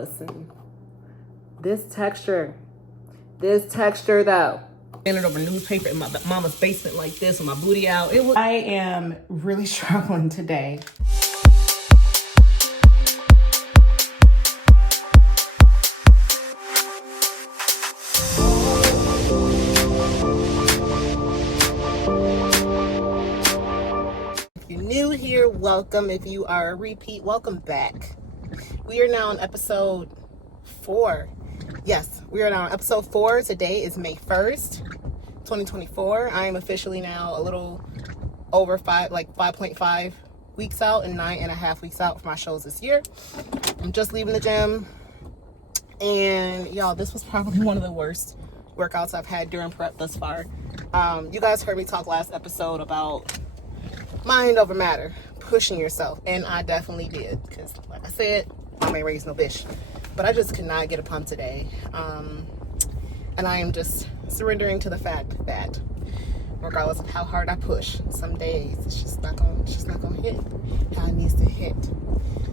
Listen, this texture though. Standing over newspaper in my mama's basement like this with my booty out. I am really struggling today. If you're new here, welcome. If you are a repeat, welcome back. We are now on episode 4. Yes, we are now on episode 4. Today is May 1st, 2024. I am officially now a little over 5.5 weeks out and 9.5 weeks out for my shows this year. I'm just leaving the gym. And y'all, this was probably one of the worst workouts I've had during prep thus far. You guys heard me talk last episode about mind over matter, pushing yourself. And I definitely did. Because like I said, I ain't raised no bitch. But I just could not get a pump today. And I am just surrendering to the fact that regardless of how hard I push, some days it's just not gonna hit how it needs to hit.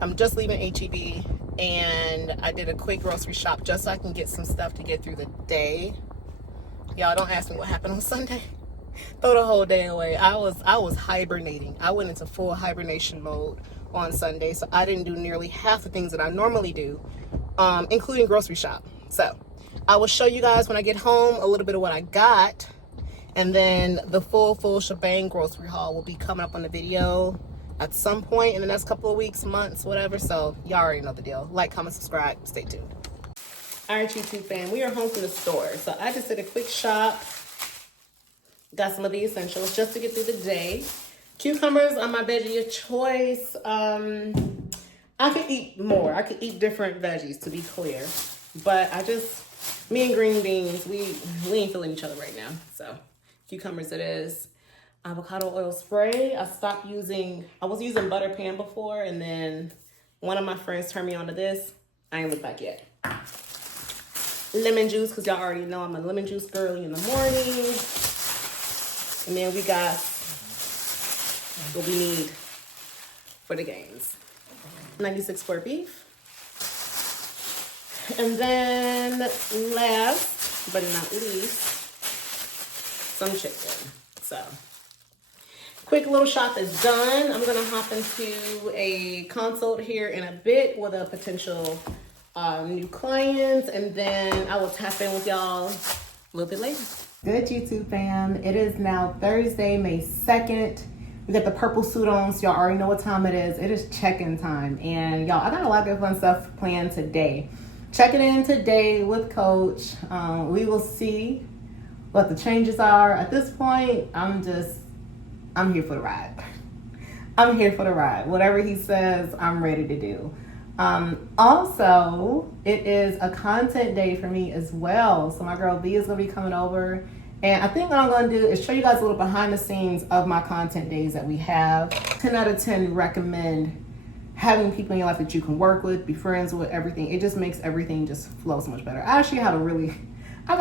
I'm just leaving HEB and I did a quick grocery shop just so I can get some stuff to get through the day. Y'all don't ask me what happened on Sunday. Throw the whole day away. I was hibernating. I went into full hibernation mode on Sunday, so I didn't do nearly half the things that I normally do, including grocery shop. So I will show you guys when I get home a little bit of what I got, and then the full shebang grocery haul will be coming up on the video at some point in the next couple of weeks, months, whatever. So y'all already know the deal. Like, comment, subscribe, stay tuned. All right, YouTube fam, we are home from the store. So I just did a quick shop. Got some of the essentials just to get through the day. Cucumbers are my veggie of choice. I could eat more. I could eat different veggies, to be clear. But me and green beans, we ain't feeling each other right now. So cucumbers it is. Avocado oil spray. I was using butter pan before, and then one of my friends turned me on to this. I ain't looked back yet. Lemon juice, because y'all already know I'm a lemon juice girly in the morning. And then we got what we need for the games. 96 square beef. And then last but not least, some chicken. So quick little shop is done. I'm gonna hop into a consult here in a bit with a potential new client, and then I will tap in with y'all a little bit later. Good YouTube fam, it is now Thursday, May 2nd. We got the purple suit on, so y'all already know what time it is. It is check-in time, and y'all, I got a lot of good fun stuff planned today. Checking in today with Coach. We will see what the changes are. At this point, I'm here for the ride. I'm here for the ride. Whatever he says, I'm ready to do. Also, it is a content day for me as well. So my girl B is gonna be coming over. And I think what I'm gonna do is show you guys a little behind the scenes of my content days that we have. 10 out of 10 recommend having people in your life that you can work with, be friends with, everything. It just makes everything just flow so much better. I got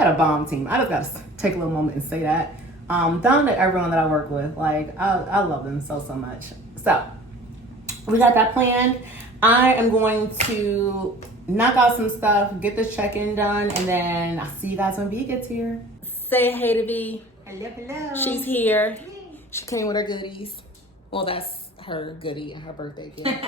a bomb team. I just gotta take a little moment and say that. Down to everyone that I work with, like I love them so much. So we got that planned. I am going to knock out some stuff, get this check-in done, and then I'll see you guys when V gets here. Say hey to V. Hello. She's here. She came with her goodies. Well, that's her goodie and her birthday gift.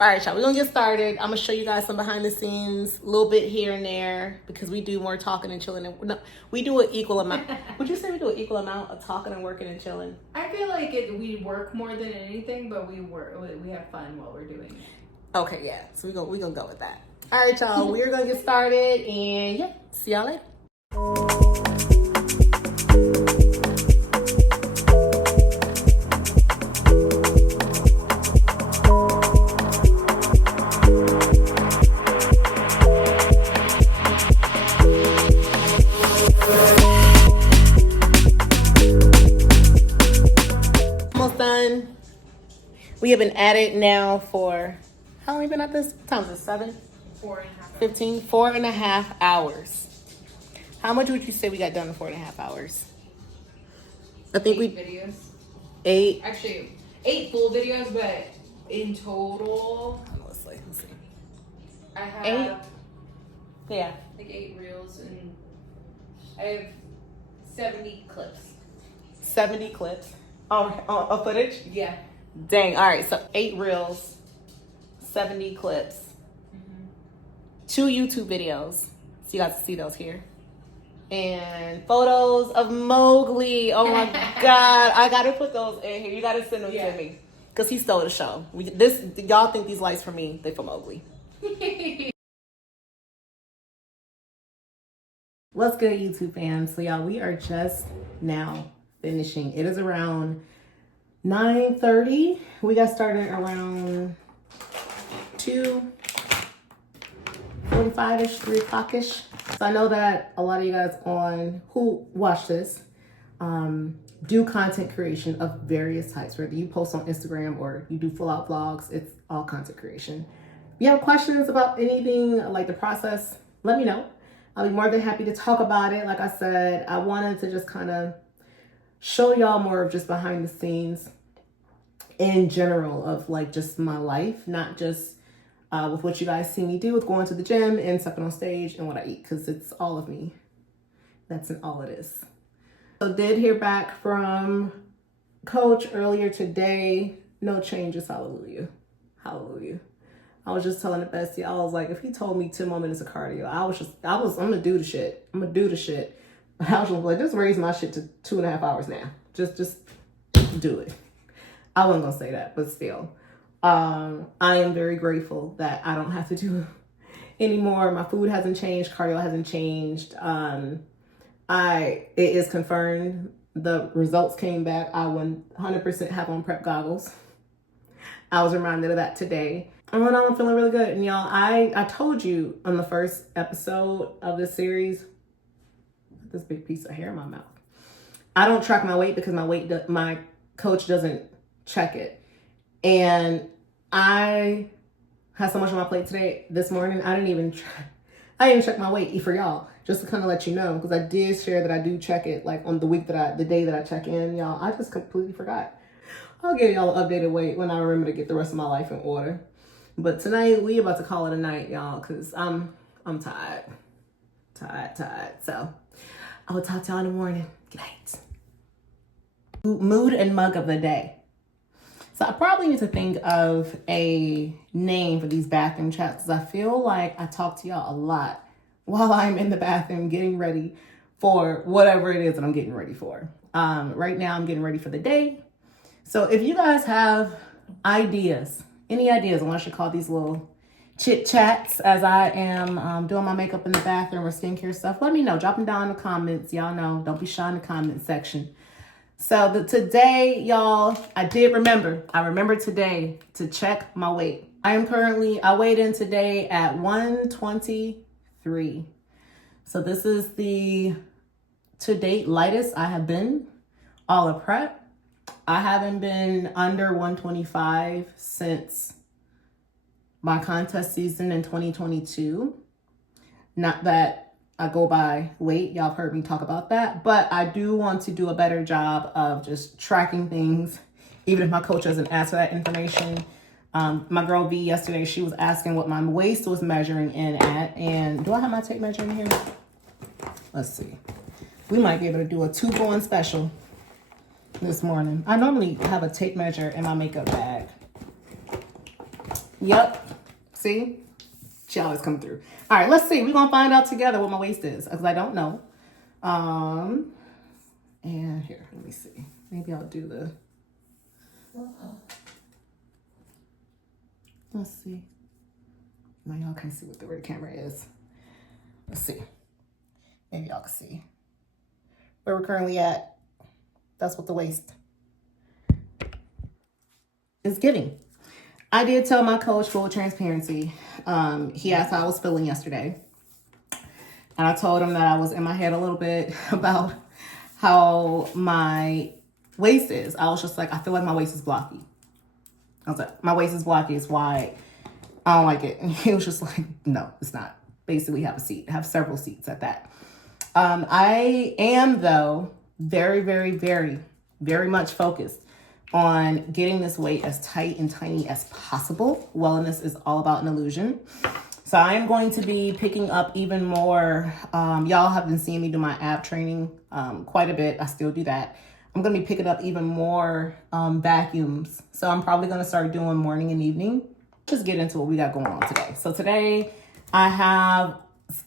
All right, y'all, we're gonna get started. I'm gonna show you guys some behind the scenes, a little bit here and there, because we do more talking and chilling. No, we do an equal amount. Would you say we do an equal amount of talking and working and chilling? I feel like we work more than anything, but we have fun while we're doing it. Okay, yeah. So we're gonna go with that. All right, y'all. We're gonna get started, and yeah, see y'all later. Almost done. We have been at it now for how long have we been at this? What time is it? 7? 4.5. 15, 4.5 hours. How much would you say we got done in 4.5 hours? I think 8 videos. 8. Actually, 8 full videos, but in total, Let's see. I have 8? Yeah. like 8 reels and I have 70 clips. 70 clips of footage? Yeah. Dang. All right. So 8 reels, 70 clips, 2 YouTube videos. So you guys can see those here. And photos of Mowgli. Oh my God. I got to put those in here. You got to send them to me. Because he stole the show. Y'all think these lights for me, they for Mowgli. What's good, YouTube fans? So y'all, we are just now finishing. It is around 9:30. We got started around 2:45-ish, 3 o'clock-ish. So I know that a lot of you guys who watch this do content creation of various types, whether you post on Instagram or you do full out vlogs, it's all content creation. If you have questions about anything like the process, let me know. I'll be more than happy to talk about it. Like I said, I wanted to just kind of show y'all more of just behind the scenes in general of like just my life, not just with what you guys see me do with going to the gym and stepping on stage and what I eat, because it's all of me. That's all it is. So did hear back from coach earlier today. No changes, hallelujah. Hallelujah. I was just telling the bestie, I was like, if he told me 10 more minutes of cardio, I'm gonna do the shit. I'm gonna do the shit. But I was just like, just raise my shit to 2.5 hours now. Just do it. I wasn't gonna say that, but still. I am very grateful that I don't have to do anymore. My food hasn't changed, cardio hasn't changed. It is confirmed. The results came back. I 100% have on prep goggles. I was reminded of that today. And when I'm feeling really good. And y'all, I told you on the first episode of this series, this big piece of hair in my mouth. I don't track my weight because my coach doesn't check it. And I had so much on my plate this morning. I didn't even check my weight for y'all, just to kind of let you know, because I did share that I do check it like on the day that I check in, y'all. I just completely forgot. I'll give y'all an updated weight when I remember to get the rest of my life in order. But tonight we about to call it a night, y'all, because I'm tired. So I will talk to y'all in the morning. Good night. Mood and mug of the day. So I probably need to think of a name for these bathroom chats, because I feel like I talk to y'all a lot while I'm in the bathroom getting ready for whatever it is that I'm getting ready for. Right now I'm getting ready for the day. So if you guys have any ideas on what I should call these little chit chats as I am doing my makeup in the bathroom or skincare stuff, let me know. Drop them down in the comments. Y'all know, don't be shy in the comment section. So today, y'all, I remembered today to check my weight. I weighed in today at 123. So this is the to date lightest I have been all of prep. I haven't been under 125 since my contest season in 2022. Not that I go by weight. Y'all have heard me talk about that. But I do want to do a better job of just tracking things, even if my coach doesn't ask for that information. My girl V yesterday, she was asking what my waist was measuring in at. And do I have my tape measure in here? Let's see. We might be able to do a 2-for-1 special this morning. I normally have a tape measure in my makeup bag. Yep. See? She always come through. All right, let's see. We're going to find out together what my waist is, because I don't know. And here, let me see. Maybe I'll do the... Let's see. Now y'all can see where the camera is. Let's see. Maybe y'all can see where we're currently at. That's what the waist is giving. I did tell my coach full transparency. He asked how I was feeling yesterday. And I told him that I was in my head a little bit about how my waist is. I was just like, I feel like my waist is blocky. I was like, my waist is blocky. It's wide. I don't like it. And he was just like, no, it's not. Basically, have a seat. Have several seats at that. I am, though, very, very, very, very much focused on getting this weight as tight and tiny as possible. Wellness is all about an illusion. So I'm going to be picking up even more. Y'all have been seeing me do my ab training quite a bit. I still do that. I'm going to be picking up even more vacuums. So I'm probably going to start doing morning and evening. Just get into what we got going on today. So today I have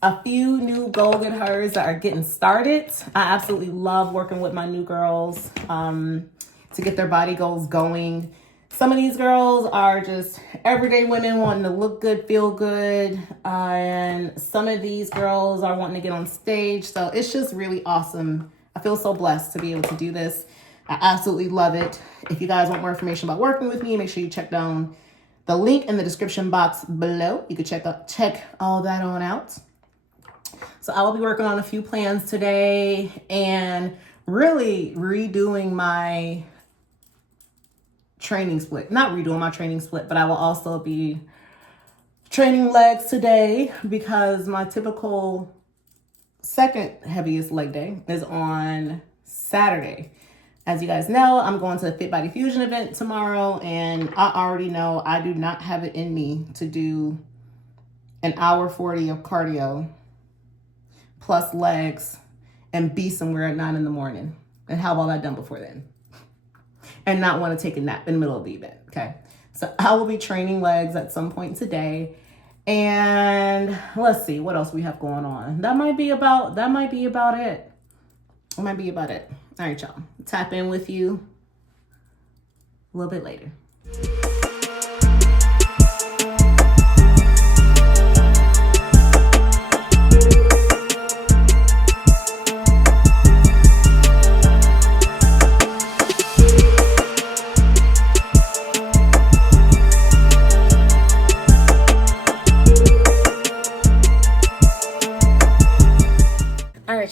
a few new Go Get Hers that are getting started. I absolutely love working with my new girls to get their body goals going. Some of these girls are just everyday women wanting to look good, feel good. And some of these girls are wanting to get on stage. So it's just really awesome. I feel so blessed to be able to do this. I absolutely love it. If you guys want more information about working with me, make sure you check down the link in the description box below. You can check all that on out. So I will be working on a few plans today and really redoing my training split. Not redoing my training split, but I will also be training legs today because my typical second heaviest leg day is on Saturday. As you guys know, I'm going to the Fit Body Fusion event tomorrow, and I already know I do not have it in me to do an hour 40 of cardio plus legs and be somewhere at 9 in the morning and have all that done before then and not want to take a nap in the middle of the event. Okay. So I will be training legs at some point today. And let's see what else we have going on. That might be about it. It might be about it. All right, y'all. Tap in with you a little bit later.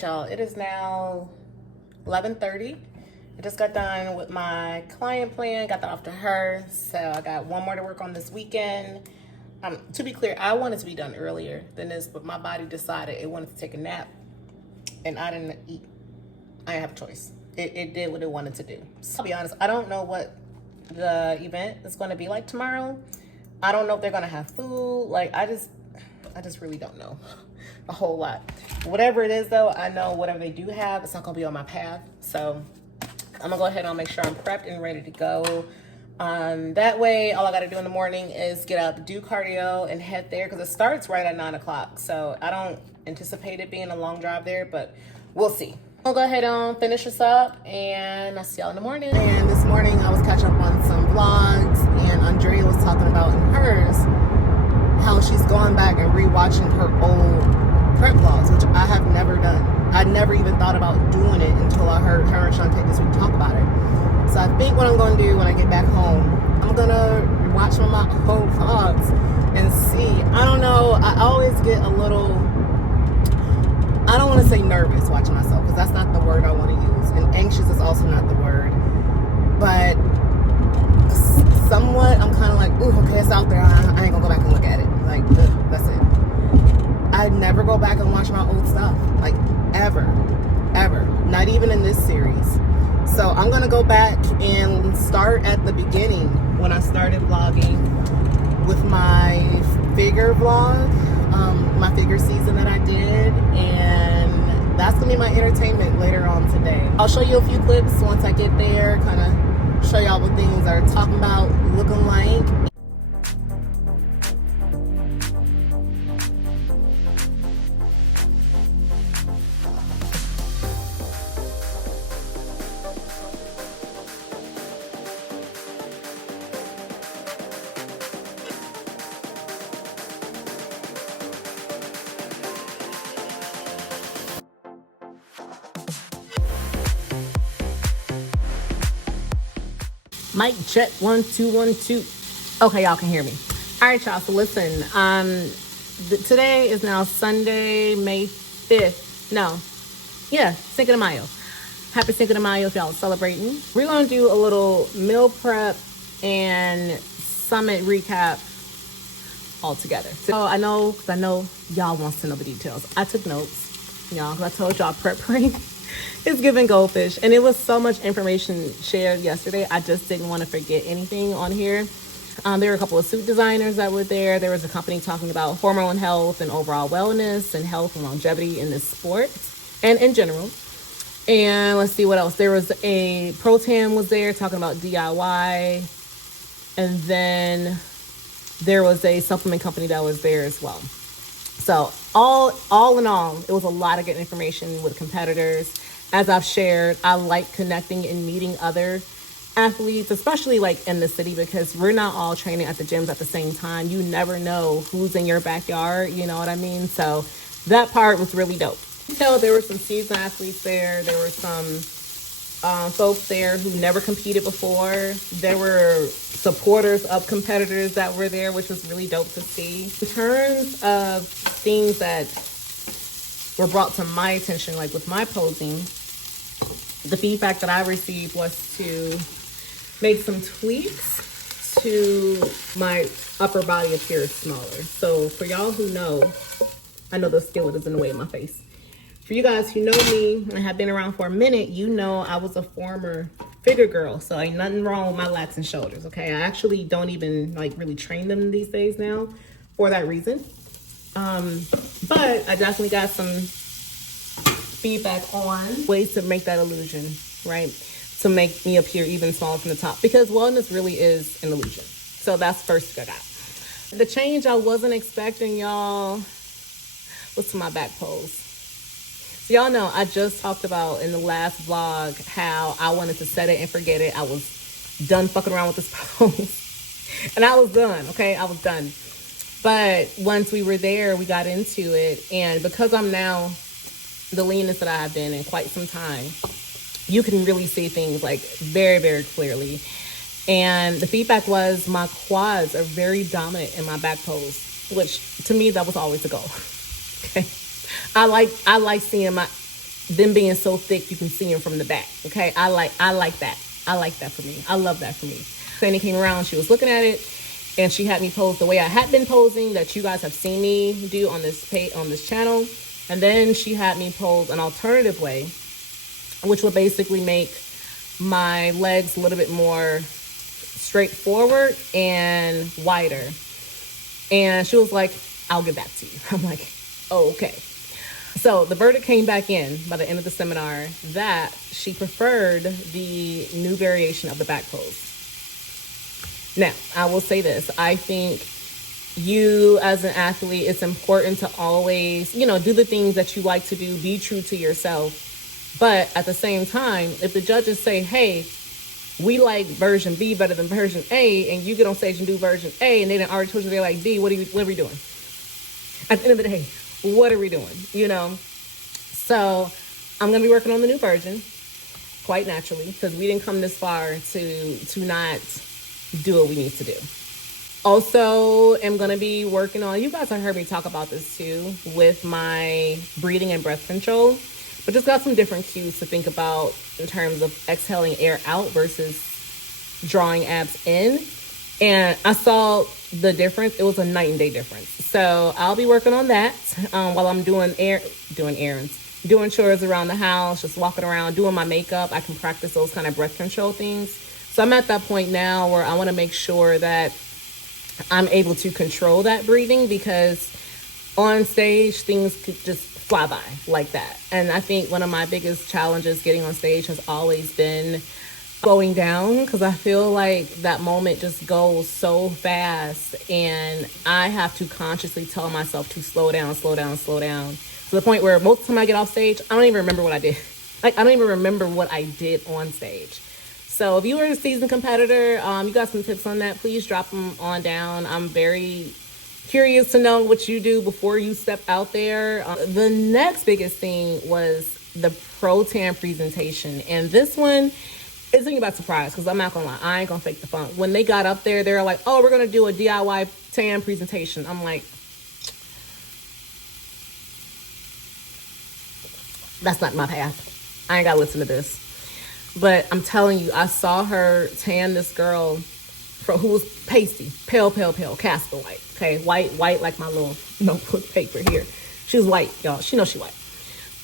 Y'all, it is now 11:30. I just got done with my client plan, got that off to her, so I got one more to work on this weekend. To be clear, I wanted to be done earlier than this, but my body decided it wanted to take a nap, and I didn't eat. I didn't have a choice. It did what it wanted to do. So I'll be honest, I don't know what the event is going to be like tomorrow. I don't know if they're going to have food. Like, I just really don't know a whole lot. Whatever it is though, I know whatever they do have, it's not gonna be on my path. So I'm gonna go ahead and make sure I'm prepped and ready to go. That way, all I gotta do in the morning is get up, do cardio, and head there because it starts right at 9 o'clock. So I don't anticipate it being a long drive there, but we'll see. I'll go ahead and finish this up and I'll see y'all in the morning. And this morning I was catching up on some vlogs and Andrea was talking about in hers how she's going back and rewatching her old prep vlogs, which I have never done. I never even thought about doing it until I heard her and Shantae this week talk about it. So I think what I'm going to do when I get back home, I'm going to watch some of my old vlogs and see. I don't know. I always get a little, I don't want to say nervous watching myself because that's not the word I want to use. And anxious is also not the word. But somewhat, I'm kind of like, ooh, okay, it's out there. I ain't going to go back and look at it. Like, ugh, that's it. I never go back and watch my old stuff, like ever, not even in this series. So I'm gonna go back and start at the beginning when I started vlogging with my figure vlog, my figure season that I did, and that's gonna be my entertainment later on today. I'll show you a few clips once I get there, kind of show y'all what things are talking about, looking like. Mic check, 1 2 1 2. Okay, y'all can hear me. All right, y'all. So listen, today is now Sunday, May 5th. No, yeah, Cinco de Mayo. Happy Cinco de Mayo if y'all are celebrating. We're gonna do a little meal prep and summit recap all together. So I know y'all wants to know the details. I took notes, y'all, because I told y'all prep brain is giving goldfish, and it was so much information shared yesterday. I just didn't want to forget anything on here. There were a couple of suit designers that were there. There was a company talking about hormone health and overall wellness and health and longevity in this sport and in general. And let's see what else. There was a Pro-Tam was there talking about DIY. And then there was a supplement company that was there as well. So all in all, it was a lot of good information with competitors. As I've shared, I like connecting and meeting other athletes, especially like in the city, because we're not all training at the gyms at the same time. You never know who's in your backyard, you know what I mean? So that part was really dope. So there were some seasoned athletes there. There were some folks there who never competed before. There were supporters of competitors that were there, which was really dope to see. In terms of things that were brought to my attention, like with my posing, the feedback that I received was to make some tweaks to my upper body appear smaller. So for y'all who know, I know the skillet is in the way of my face. For you guys who know me and have been around for a minute, you know I was a former figure girl. So ain't nothing wrong with my lats and shoulders, okay? I actually don't even like really train them these days now for that reason. But I definitely got some feedback on ways to make that illusion, right? To make me appear even smaller from the top, because wellness really is an illusion. So that's first I got. The change I wasn't expecting, y'all, was to my back pose. So y'all know I just talked about in the last vlog how I wanted to set it and forget it. I was done fucking around with this pose. And I was done, okay? I was done. But once we were there, we got into it. And because I'm now the leanest that I have been in quite some time, you can really see things like very, very clearly. And the feedback was my quads are very dominant in my back pose, which to me, that was always the goal. Okay. I like seeing them being so thick you can see them from the back. Okay. I like that. I like that for me. I love that for me. Sandy came around, she was looking at it, and she had me pose the way I had been posing that you guys have seen me do on this page, on this channel. And then she had me pose an alternative way, which would basically make my legs a little bit more straightforward and wider. And she was like, I'll get back to you. I'm like, oh, okay. So the verdict came back in by the end of the seminar that she preferred the new variation of the back pose. Now, I will say this. I think you as an athlete, it's important to always, do the things that you like to do, be true to yourself. But at the same time, if the judges say, hey, we like version B better than version A, and you get on stage and do version A, and they didn't already told you they like B, what are we doing? At the end of the day, what are we doing? So I'm going to be working on the new version quite naturally, because we didn't come this far to not do what we need to do. Also, I'm going to be working on, you guys have heard me talk about this too, with my breathing and breath control, but just got some different cues to think about in terms of exhaling air out versus drawing abs in. And I saw the difference. It was a night and day difference. So I'll be working on that while I'm doing errands, doing chores around the house, just walking around, doing my makeup. I can practice those kind of breath control things. So I'm at that point now where I want to make sure that I'm able to control that breathing, because on stage, things could just fly by like that. And I think one of my biggest challenges getting on stage has always been slowing down, because I feel like that moment just goes so fast, and I have to consciously tell myself to slow down, to the point where most of the time I get off stage, I don't even remember what I did. Like, I don't even remember what I did on stage. So if you are a seasoned competitor, you got some tips on that, please drop them on down. I'm very curious to know what you do before you step out there. The next biggest thing was the Pro-Tam presentation. And this one is thinking about surprise, because I'm not going to lie, I ain't going to fake the funk. When they got up there, they were like, oh, we're going to do a DIY tan presentation. I'm like, that's not my path. I ain't got to listen to this. But I'm telling you, I saw her tan this girl who was pasty, pale, Casper white. Okay, white like my little notebook paper here. She was white, y'all. She knows she white.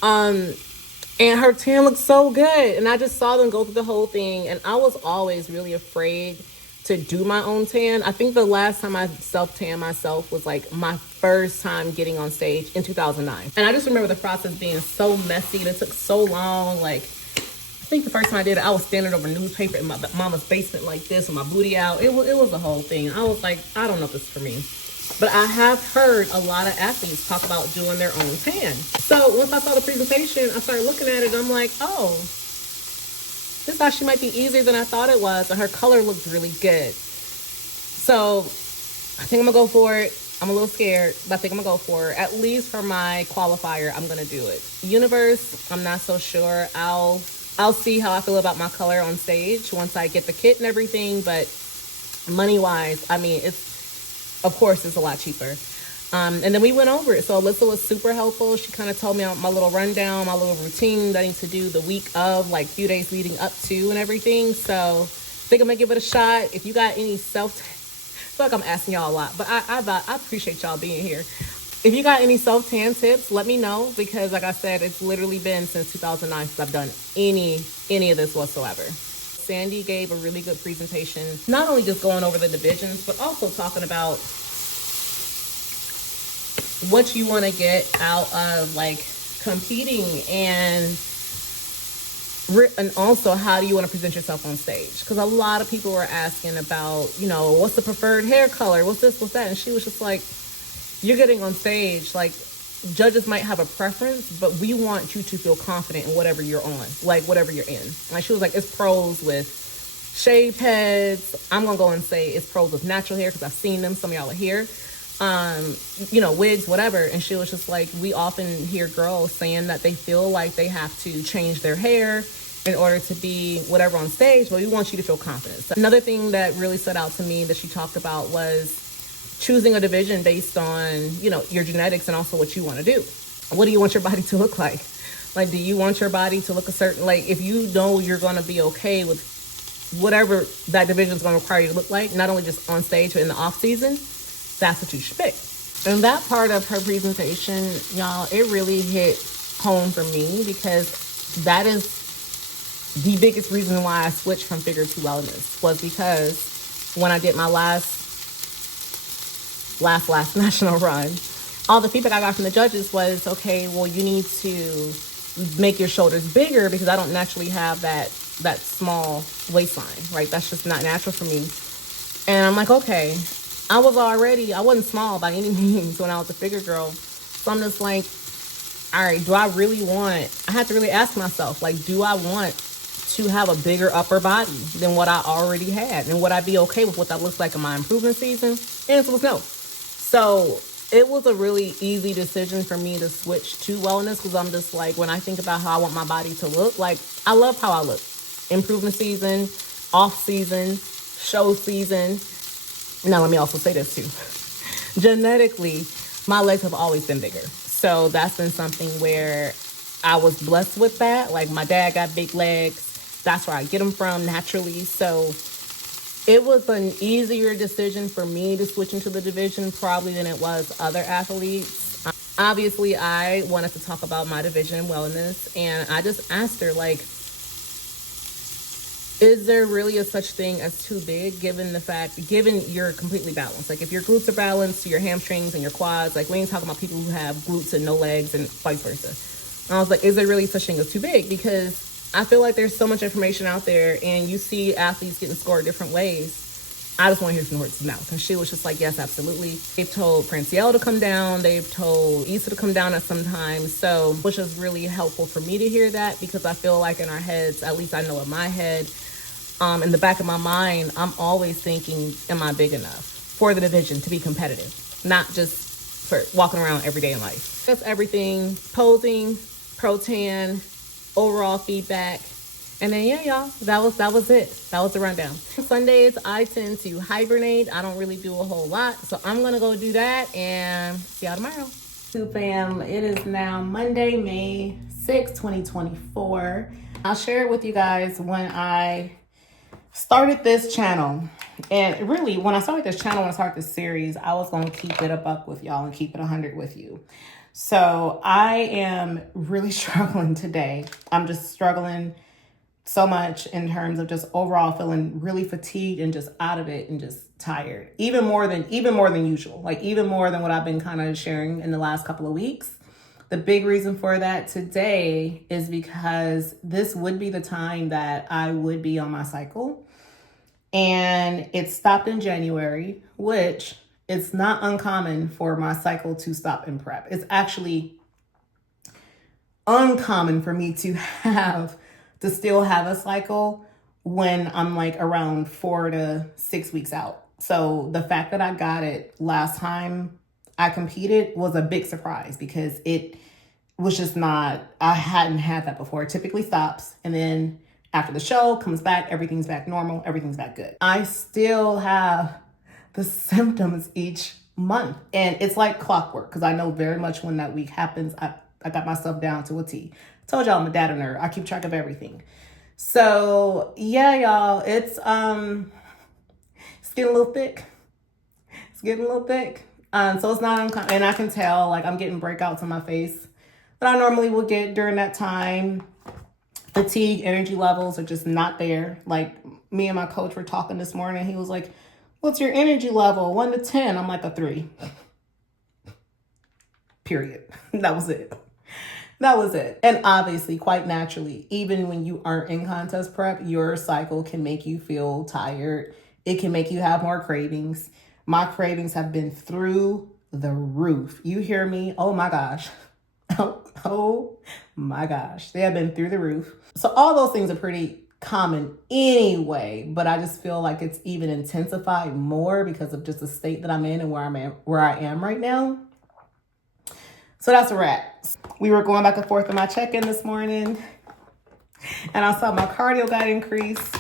And her tan looked so good. And I just saw them go through the whole thing. And I was always really afraid to do my own tan. I think the last time I self-tan myself was like my first time getting on stage in 2009. And I just remember the process being so messy. It took so long. Like, I think the first time I did it, I was standing over newspaper in my mama's basement like this with my booty out. It was a whole thing. I was like, I don't know if this is for me. But I have heard a lot of athletes talk about doing their own tan. So once I saw the presentation, I started looking at it. And I'm like, oh, this actually might be easier than I thought it was. And her color looked really good. So I think I'm gonna go for it. I'm a little scared, but I think I'm gonna go for it. At least for my qualifier, I'm gonna do it. Universe, I'm not so sure. I'll see how I feel about my color on stage once I get the kit and everything. But money-wise, I mean, of course, it's a lot cheaper. And then we went over it. So Alyssa was super helpful. She kind of told me my little rundown, my little routine that I need to do the week of, like few days leading up to and everything. So I think I'm gonna give it a shot. If you got any I feel like I'm asking y'all a lot, but I appreciate y'all being here. If you got any self-tan tips, let me know, because like I said, it's literally been since 2009 since I've done any of this whatsoever. Sandy gave a really good presentation, not only just going over the divisions, but also talking about what you want to get out of like competing, and also how do you want to present yourself on stage, because a lot of people were asking about, you know, what's the preferred hair color, what's this, what's that, and she was just like, you're getting on stage, like judges might have a preference, but we want you to feel confident in whatever you're on, like whatever you're in. Like she was like, it's pros with shaved heads. I'm gonna go and say it's pros with natural hair because I've seen them. Some of y'all are here. You know, wigs, whatever. And she was just like, we often hear girls saying that they feel like they have to change their hair in order to be whatever on stage, but we want you to feel confident. So another thing that really stood out to me that she talked about was choosing a division based on, you know, your genetics and also what you want to do. What do you want your body to look like? Like, do you want your body to look a certain, like, if you know you're going to be okay with whatever that division is going to require you to look like, not only just on stage, but in the off season, that's what you should pick. And that part of her presentation, y'all, it really hit home for me, because that is the biggest reason why I switched from figure to wellness, was because when I did my last national run, all the feedback I got from the judges was, okay, well, you need to make your shoulders bigger because I don't naturally have that small waistline, right? That's just not natural for me. And I'm like, okay, I wasn't small by any means when I was a figure girl. So I'm just like, all right, I have to really ask myself, like, do I want to have a bigger upper body than what I already had? And would I be okay with what that looks like in my improvement season? And the answer was no. So it was a really easy decision for me to switch to wellness, because I'm just like, when I think about how I want my body to look, like, I love how I look. Improvement season, off season, show season. Now, let me also say this too. Genetically, my legs have always been bigger. So that's been something where I was blessed with that. Like, my dad got big legs. That's where I get them from naturally. So it was an easier decision for me to switch into the division probably than it was other athletes. Obviously, I wanted to talk about my division in wellness, and I just asked her, like, is there really a such thing as too big, given you're completely balanced? Like, if your glutes are balanced to your hamstrings and your quads, like, we ain't talking about people who have glutes and no legs and vice versa. And I was like, is there really such thing as too big? Because I feel like there's so much information out there, and you see athletes getting scored different ways. I just want to hear from the horse's mouth. And she was just like, yes, absolutely. They've told Francielle to come down. They've told Issa to come down at some time. So, which was really helpful for me to hear that, because I feel like in our heads, at least I know in my head, in the back of my mind, I'm always thinking, am I big enough for the division to be competitive? Not just for walking around every day in life. That's everything. Posing, pro-tan, overall feedback. And then, yeah, y'all, that was it. That was the rundown. Sundays, I tend to hibernate. I don't really do a whole lot. So I'm going to go do that, and see y'all tomorrow. So fam, it is now Monday, May 6, 2024. I'll share it with you guys when I started this channel. And really, when I started this channel, when I started this series, I was going to keep it a buck with y'all and keep it 100 with you. So I am really struggling today. I'm just struggling so much in terms of just overall feeling really fatigued and just out of it and just tired, even more than usual, like even more than what I've been kind of sharing in the last couple of weeks. The big reason for that today is because this would be the time that I would be on my cycle, and it stopped in January, which it's not uncommon for my cycle to stop in prep. It's actually uncommon for me to still have a cycle when I'm like around 4 to 6 weeks out. So the fact that I got it last time I competed was a big surprise, because it was just not, I hadn't had that before. It typically stops, and then after the show comes back, everything's back normal, everything's back good. I still have the symptoms each month, and it's like clockwork, because I know very much when that week happens, I got myself down to a T. Told y'all I'm a data nerd. I keep track of everything. So yeah, y'all, it's getting a little thick. It's getting a little thick. So it's not uncommon, and I can tell like I'm getting breakouts on my face that I normally would get during that time. Fatigue, energy levels are just not there. Like me and my coach were talking this morning. He was like, "What's your energy level? 1 to 10?" I'm like, a 3. Period. That was it. That was it. And obviously, quite naturally, even when you aren't in contest prep, your cycle can make you feel tired. It can make you have more cravings. My cravings have been through the roof. You hear me? Oh my gosh. Oh my gosh. They have been through the roof. So all those things are pretty common anyway, but I just feel like it's even intensified more because of just the state that I'm in and where I am right now. So that's a wrap. We were going back and forth in my check-in this morning, and I saw my cardio got increased.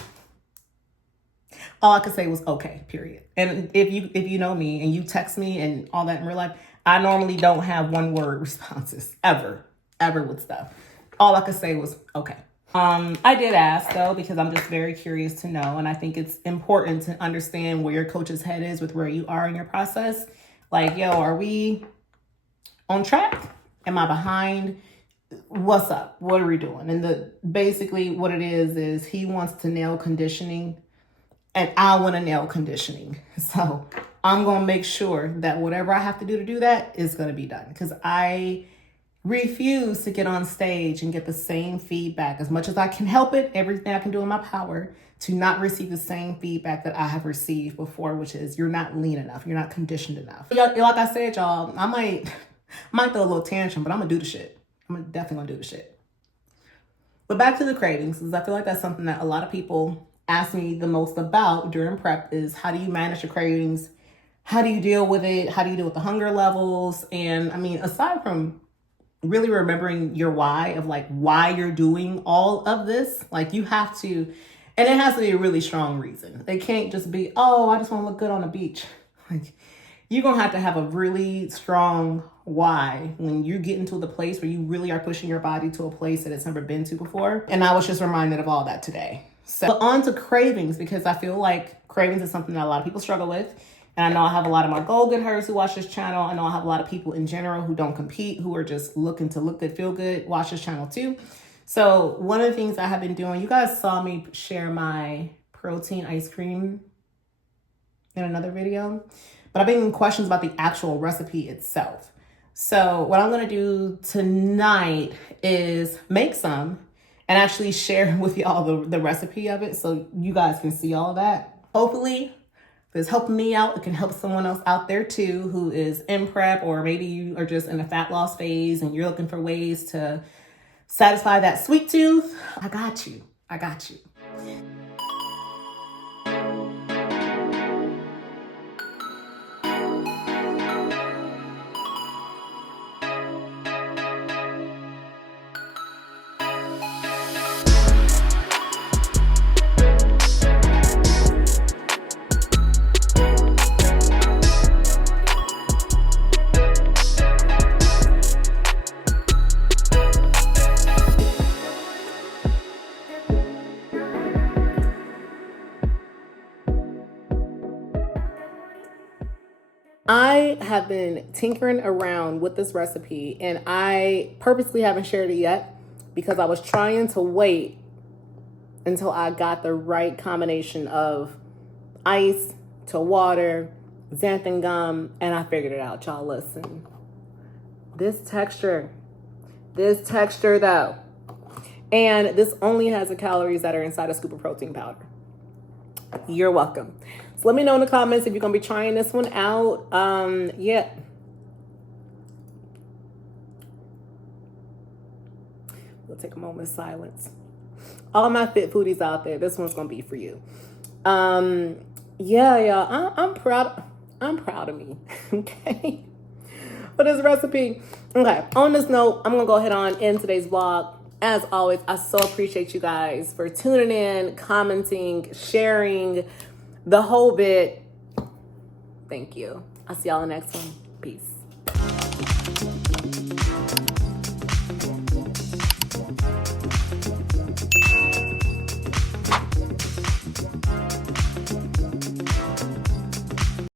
All I could say was okay, period. And if you know me and you text me and all that in real life, I normally don't have one word responses ever with stuff. All I could say was okay. I did ask though, because I'm just very curious to know, and I think it's important to understand where your coach's head is with where you are in your process. Like, yo, are we on track? Am I behind? What's up? What are we doing? And basically what it is he wants to nail conditioning, and I want to nail conditioning. So I'm going to make sure that whatever I have to do that is going to be done, because I refuse to get on stage and get the same feedback. As much as I can help it, everything I can do in my power to not receive the same feedback that I have received before, which is you're not lean enough, you're not conditioned enough. Like I said, y'all, I might throw a little tantrum, but I'm gonna do the shit. Definitely gonna do the shit. But back to the cravings, because I feel like that's something that a lot of people ask me the most about during prep is, how do you manage your cravings? How do you deal with it? How do you deal with the hunger levels? And I mean, aside from really remembering your why of like why you're doing all of this, like you have to, and it has to be a really strong reason. It can't just be, oh, I just want to look good on the beach. Like, you're going to have a really strong why when you get into the place where you really are pushing your body to a place that it's never been to before. And I was just reminded of all that today. So on to cravings, because I feel like cravings is something that a lot of people struggle with. And I know I have a lot of my goal getters who watch this channel. I know I have a lot of people in general who don't compete, who are just looking to look good, feel good, watch this channel too. So one of the things I have been doing, you guys saw me share my protein ice cream in another video, but I've been getting questions about the actual recipe itself. So what I'm going to do tonight is make some and actually share with y'all the recipe of it, so you guys can see all that. Hopefully, if it's helping me out, it can help someone else out there too who is in prep, or maybe you are just in a fat loss phase and you're looking for ways to satisfy that sweet tooth. I got you. I have been tinkering around with this recipe, and I purposely haven't shared it yet because I was trying to wait until I got the right combination of ice to water, xanthan gum, and I figured it out, y'all. Listen, this texture though, and this only has the calories that are inside a scoop of protein powder. You're welcome. So let me know in the comments if you're gonna be trying this one out. Yeah. We'll take a moment of silence. All my fit foodies out there, this one's gonna be for you. Yeah, I'm proud of me. Okay, for this recipe. Okay, on this note, I'm gonna go ahead on in today's vlog. As always, I so appreciate you guys for tuning in, commenting, sharing, the whole bit. Thank you. I'll see y'all in the next one. Peace.